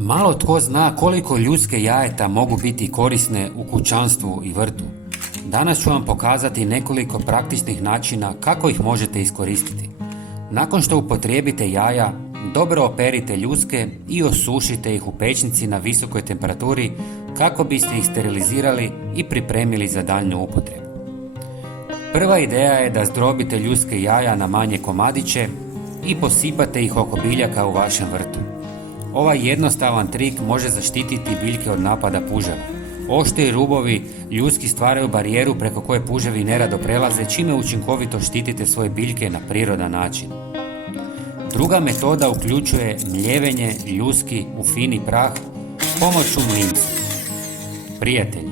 Malo tko zna koliko ljudske jajeta mogu biti korisne u kućanstvu i vrtu. Danas ću vam pokazati nekoliko praktičnih načina kako ih možete iskoristiti. Nakon što upotrijebite jaja, dobro operite ljuske i osušite ih u pećnici na visokoj temperaturi kako biste ih sterilizirali i pripremili za daljnju upotrebu. Prva ideja je da zdrobite ljuske jaja na manje komadiće i posipate ih oko biljaka u vašem vrtu. Ovaj jednostavan trik može zaštititi biljke od napada puževa. Oštri rubovi ljuski stvaraju barijeru preko koje puževi nerado prelaze, čime učinkovito štitite svoje biljke na prirodan način. Druga metoda uključuje mljevenje ljuski u fini prah pomoću mlinca. Prijatelji,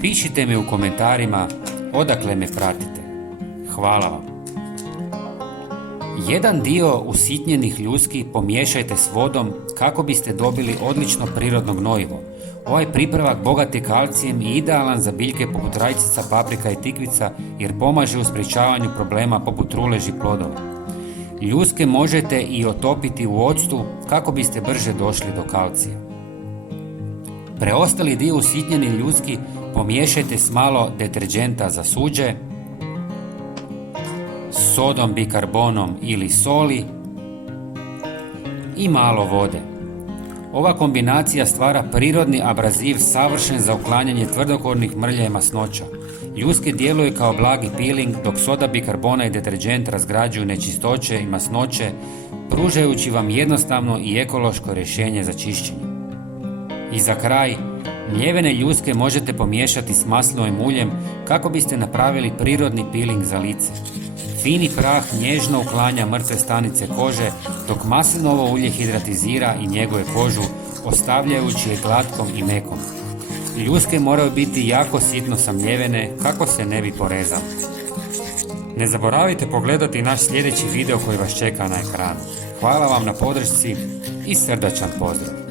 pišite mi u komentarima odakle me pratite. Hvala vam. Jedan dio usitnjenih ljuski pomiješajte s vodom kako biste dobili odlično prirodno gnojivo. Ovaj pripravak bogat je kalcijem i idealan za biljke poput rajčica, paprika i tikvica jer pomaže u sprječavanju problema poput truleži plodova. Ljuske možete i otopiti u octu kako biste brže došli do kalcija. Preostali dio usitnjenih ljuski pomiješajte s malo deterdženta za suđe, sodom, bikarbonom ili soli i malo vode. Ova kombinacija stvara prirodni abraziv savršen za uklanjanje tvrdokornih mrlja i masnoća. Ljuske djeluju kao blagi peeling, dok soda, bikarbona i deterdžent razgrađuju nečistoće i masnoće, pružajući vam jednostavno i ekološko rješenje za čišćenje. I za kraj, mljevene ljuske možete pomiješati s maslinovim uljem kako biste napravili prirodni peeling za lice. Fini prah nježno uklanja mrtve stanice kože, dok maslinovo ulje hidratizira i njeguje kožu, ostavljajući je glatkom i mekom. Ljuske moraju biti jako sitno samljevene kako se ne bi porezale. Ne zaboravite pogledati naš sljedeći video koji vas čeka na ekranu. Hvala vam na podršci i srdačan pozdrav!